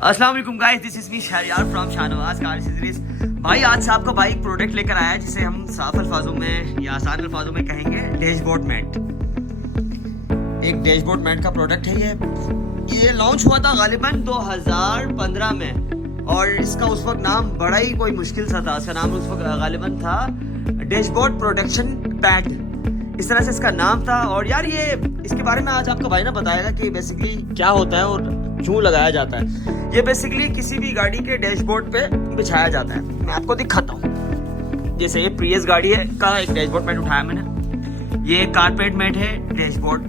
अस्सलाम वालेकुम guys, this is me Shahryar from Shahnawaz car series. भाई आज से आपका भाई प्रोडक्ट लेकर आया है जिसे हम साफ अल्फाजों में या आसान अल्फाजों में कहेंगे डैशबोर्ड मैट। एक डैशबोर्ड मैट का प्रोडक्ट है ये लॉन्च हुआ था गालिबन 2015 में और इसका उस वक्त नाम बड़ा ही कोई मुश्किल सा था। इसका नाम उस वक्त गालिबन था डैशबोर्ड प्रोटेक्शन पैड, इस तरह से इसका नाम था। और यार ये इसके बारे में आज आपका भाई ना बताएगा कि बेसिकली क्या होता है और क्यों लगाया जाता है। ये बेसिकली किसी भी गाड़ी के डैशबोर्ड पे बिछाया जाता है। मैं आपको दिखाता हूँ। जैसे ये प्रियस गाड़ी है का एक डैशबोर्ड मैट उठाया मैंने। ये कारपेट मैट है डैशबोर्ड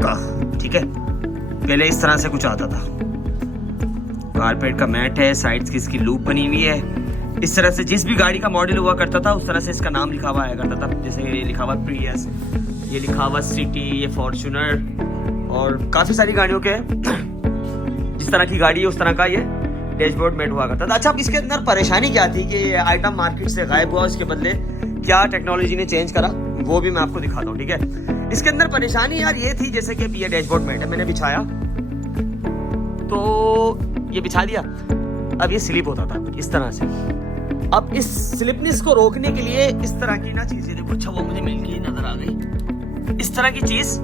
का, ठीक है। पहले इस तरह से कुछ आता था, कारपेट का मैट है, साइड्स की इसकी लूप बनी हुई है। इस तरह से जिस भी गाड़ी का मॉडल हुआ करता था उस तरह से इसका नाम लिखा हुआ आया करता था। जैसे ये लिखा हुआ प्रियस, ये लिखा हुआ सिटी, ये फॉर्च्यूनर और काफ़ी सारी गाड़ियों के जिस तरह की गाड़ी है उस तरह का ये डैशबोर्ड मैट हुआ करता था। अच्छा, अब इसके अंदर परेशानी क्या थी कि ये आइटम मार्केट से गायब हुआ, उसके बदले क्या टेक्नोलॉजी ने चेंज करा वो भी मैं आपको दिखाता हूँ, ठीक है। इसके अंदर परेशानी यार ये थी, जैसे कि ये डैशबोर्ड मैट है, मैंने बिछाया तो ये बिछा दिया, अब ये स्लिप होता था इस तरह से। अब इस स्लिपनेस को रोकने के लिए इस तरह की ना चीजें, देखो अच्छा वो मुझे मिल गई, नजर आ गई। इस तरह की चीज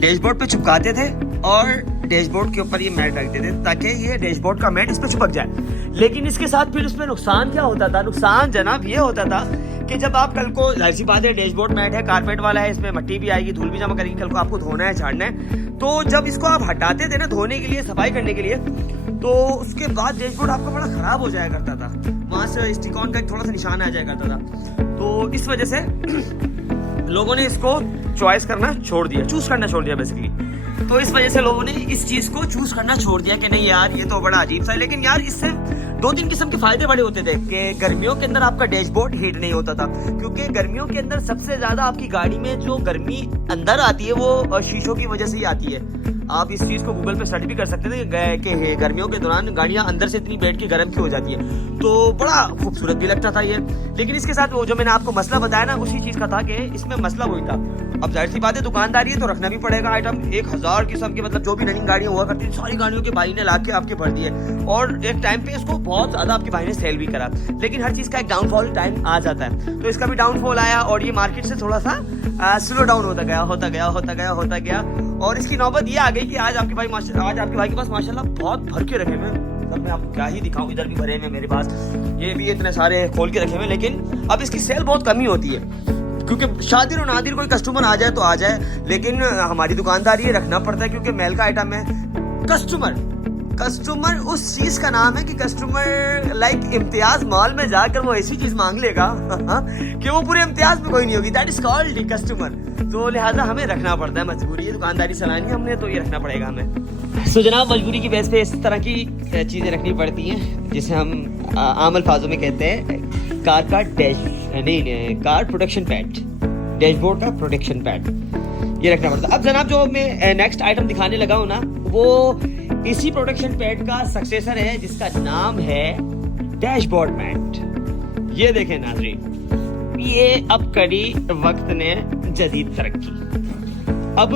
डैशबोर्ड पे चिपकाते थे और डैशबोर्ड के ऊपर ये मैट रखते थे ताकि ये डैशबोर्ड का मैट इस पे चिपक जाए। लेकिन इसके साथ फिर उसमें नुकसान क्या होता था? नुकसान जनाब ये होता था कि जब आप कल को, जाहिर सी बात है डैशबोर्ड मैट है, कारपेट वाला है, इसमें मट्टी भी आएगी, धूल भी जमा करेगी, कल को आपको धोना है, झाड़ना है, तो जब इसको आप हटाते थे ना धोने के लिए, सफाई करने के लिए, तो उसके बाद डैशबोर्ड आपका बड़ा खराब हो जाया करता था। वहां से स्टिक-ऑन का एक थोड़ा सा निशान आ जाया करता था। तो इस वजह से लोगों ने इसको चॉइस करना छोड़ दिया, चूज करना छोड़ दिया बेसिकली। तो इस वजह से लोगों ने इस चीज को चूज करना छोड़ दिया कि नहीं यार ये तो बड़ा अजीब सा है। लेकिन यार इससे दो तीन किस्म के फायदे बड़े होते थे कि गर्मियों के अंदर आपका डैशबोर्ड हीट नहीं होता था, क्योंकि गर्मियों के अंदर सबसे ज्यादा आपकी गाड़ी में जो गर्मी अंदर आती है वो शीशों की वजह से ही आती है। आप इस चीज को गूगल पे सर्च भी कर सकते थे कि गर्मियों के दौरान गाड़ियां अंदर से इतनी बैठ के गर्म क्यों हो जाती है। तो बड़ा खूबसूरत भी लगता था ये। लेकिन इसके साथ वो जो मैंने आपको मसला बताया ना, उसी चीज का था कि इसमें मसला वही था। अब जाहिर सी बात है दुकानदारी है तो रखना भी पड़ेगा आइटम। 1000 किस्म के, मतलब जो भी रनिंग गाड़ियां हुआ करती थी सारी गाड़ियों के भाई ने लाके आपके भर दिए और एक टाइम पे इसको बहुत ज्यादा आपके भाई ने सेल भी करा। लेकिन हर चीज का एक डाउनफॉल टाइम आ जाता है, तो इसका भी डाउनफॉल आया और ये मार्केट से थोड़ा सा स्लो डाउन होता गया। और इसकी नौबत ये आ गई कि आज आपके भाई के पास माशाल्लाह बहुत भर के रखे हुए, मैं आपको क्या ही दिखाऊं, इधर भी भरे हैं मेरे पास, ये भी इतने सारे खोल के रखे हुए। लेकिन अब इसकी सेल बहुत कमी होती है क्योंकि शादिर और नादिर कोई कस्टमर आ जाए तो आ जाए, लेकिन हमारी दुकानदारी ये रखना पड़ता है क्योंकि मेल का आइटम है। कस्टमर उस चीज का नाम है कि कस्टमर लाइक इम्तियाज मॉल में जाकर वो ऐसी चीज मांग लेगा कि वो पूरे इम्तियाज में कोई नहीं होगी, दैट इज कॉल्ड कस्टमर। तो लिहाजा हमें रखना पड़ता है, मजबूरी है, दुकानदारी चलानी है हमने तो ये रखना पड़ेगा हमें। तो जनाब मजबूरी की बेस पे इस तरह की चीजें रखनी पड़ती हैं जिसे हम आम अल्फाजों में कहते हैं कार का कार प्रोटेक्शन पैड, डैशबोर्ड का प्रोटेक्शन पैड, ये रखना पड़ता है। अब जनाब जो मैं नेक्स्ट आइटम दिखाने लगा हूँ ना, वो इसी प्रोटेक्शन पैड का सक्सेसर है जिसका नाम है डैशबोर्ड मैट। ये देखें नाज़रीन, ये अब कड़ी वक्त ने जदीद तरक्की। अब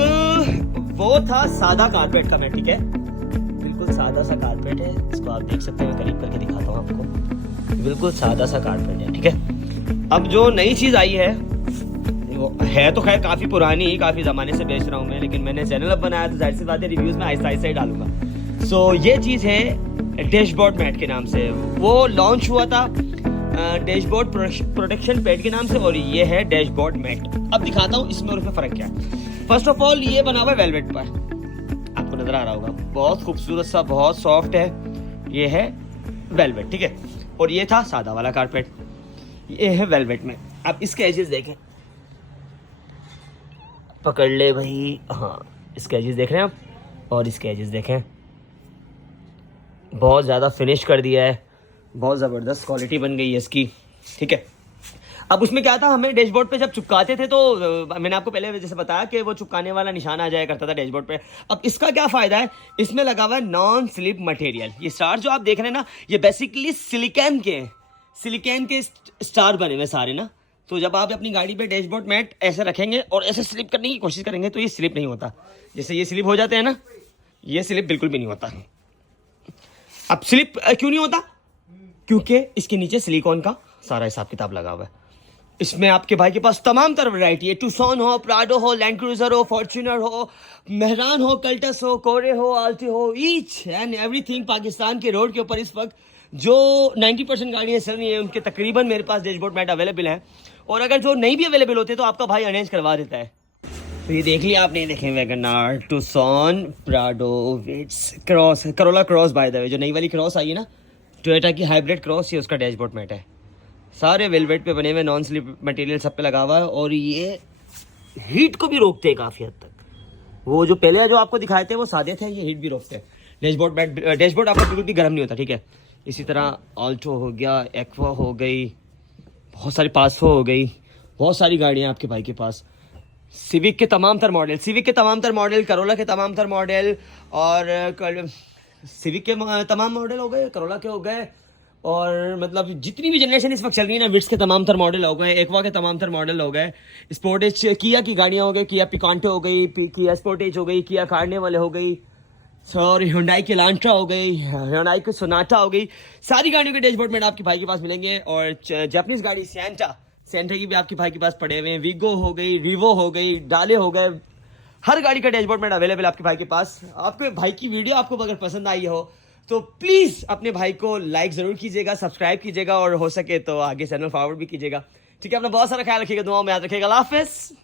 वो था सादा कारपेट का मैट, ठीक है, बिल्कुल सादा सा कारपेट है, इसको आप देख सकते हैं, करीब करके दिखाता हूँ आपको, बिल्कुल सादा सा कारपेट है, ठीक है। अब जो नई चीज आई है वो है तो खैर काफी पुरानी, काफी जमाने से बेच रहा हूँ मैं, लेकिन मैंने चैनल अब बनाया तो जाहिर सी बात है रिव्यूज में आहिस्ता डालूंगा। सो ये चीज है डैशबोर्ड मैट के नाम से, वो लॉन्च हुआ था डैशबोर्ड प्रोटेक्शन पैड के नाम से, और ये है डैशबोर्ड मैट। अब दिखाता हूँ इसमें और उसमें फर्क क्या है। फर्स्ट ऑफ ऑल ये बना हुआ है वेलवेट पर, आपको नजर आ रहा होगा, बहुत खूबसूरत सा, बहुत सॉफ्ट है, ये है वेलवेट, ठीक है। और ये था सादा वाला कारपेट, ये है वेलवेट में। अब इसके एजेस देखें, पकड़ ले भाई, हाँ इसके एजेस देख रहे हैं आप, और इसके एजेस देखें, बहुत ज़्यादा फिनिश कर दिया है, बहुत ज़बरदस्त क्वालिटी बन गई है इसकी, ठीक है। अब उसमें क्या था, हमें डैशबोर्ड पे जब चिपकाते थे तो मैंने आपको पहले जैसे बताया कि वो चिपकाने वाला निशान आ जाया करता था डैशबोर्ड पे। अब इसका क्या फ़ायदा है, इसमें लगा हुआ है नॉन स्लिप मटेरियल। ये स्टार जो आप देख रहे हैं ना, ये बेसिकली सिलिकॉन के स्टार बने हुए सारे ना। तो जब आप अपनी गाड़ी पे डैशबोर्ड मैट ऐसे रखेंगे और ऐसे स्लिप करने की कोशिश करेंगे तो ये स्लिप नहीं होता। जैसे ये स्लिप हो जाते हैं ना, ये स्लिप बिल्कुल भी नहीं होता। अब स्लिप क्यों नहीं होता? क्योंकि इसके नीचे सिलिकॉन का सारा हिसाब किताब लगा हुआ है। इसमें आपके भाई के पास तमाम तरह वैरायटी है, टूसॉन हो, प्राडो हो, लैंड क्रूजर हो, फॉर्च्यूनर हो, मेहरान हो, कल्टस हो, कोरे हो, आल्टी हो, ईच एंड एवरीथिंग। पाकिस्तान के रोड के ऊपर इस वक्त जो 90% गाड़ियाँ चल रही हैं उनके तकरीबन मेरे पास डैशबोर्ड मैट अवेलेबल हैं, और अगर जो नहीं भी अवेलेबल होते तो आपका भाई अरेंज करवा देता है। तो ये देख लिया आपने, देखें WagonR, Tucson, Prado, Vitz, Cross, Corolla Cross by the way, जो नई वाली क्रॉस आई है ना टोयोटा की हाइब्रिड क्रॉस, ये उसका डैशबोर्ड मैट है। सारे वेलवेट पे बने हुए, नॉन स्लिप मटेरियल सब पे लगा हुआ है, और ये हीट को भी रोकते हैं काफ़ी हद तक। वो जो पहले जो आपको दिखाए थे वो सादे थे, ये हीट भी रोकते हैं। डैशबोर्ड आपका बिल्कुल भी गर्म नहीं होता, ठीक है। इसी तरह ऑल्टो हो गया, एक्वा हो गई, बहुत सारी पासो हो गई, बहुत सारी गाड़ियाँ आपके भाई के पास। सिविक के तमाम तर मॉडल, करोला के तमाम तर मॉडल, और सिविक के तमाम मॉडल हो गए, करोला के हो गए, और मतलब जितनी भी जनरेशन इस वक्त चल रही है ना, विट्स के तमाम तर मॉडल हो गए, एक्वा के तमाम तर मॉडल हो गए, स्पोर्टेज किया की गाड़ियाँ हो गई, किया पिकांटो हो गई, किया स्पोर्टेज हो गई, किया कार्निवल हो गई, और हुंडई की लांट्रा हो गई, हुंडई की सोनाटा हो गई। सारी गाड़ियों के डैशबोर्ड में आपके भाई के पास मिलेंगे। और जापानीज गाड़ी सेंटा की भी आपके भाई के पास पड़े हुए हैं, वीगो हो गई, रीवो हो गई, डाले हो गए, हर गाड़ी का डैशबोर्ड में अवेलेबल आपके भाई के पास। आपके भाई की वीडियो आपको अगर पसंद आई हो तो प्लीज़ अपने भाई को लाइक ज़रूर कीजिएगा, सब्सक्राइब कीजिएगा, और हो सके तो आगे चैनल फॉरवर्ड भी कीजिएगा। ठीक है, अपना बहुत सारा ख्याल रखिएगा, दुआओं में याद रखिएगा। अल्लाह हाफ़िज़।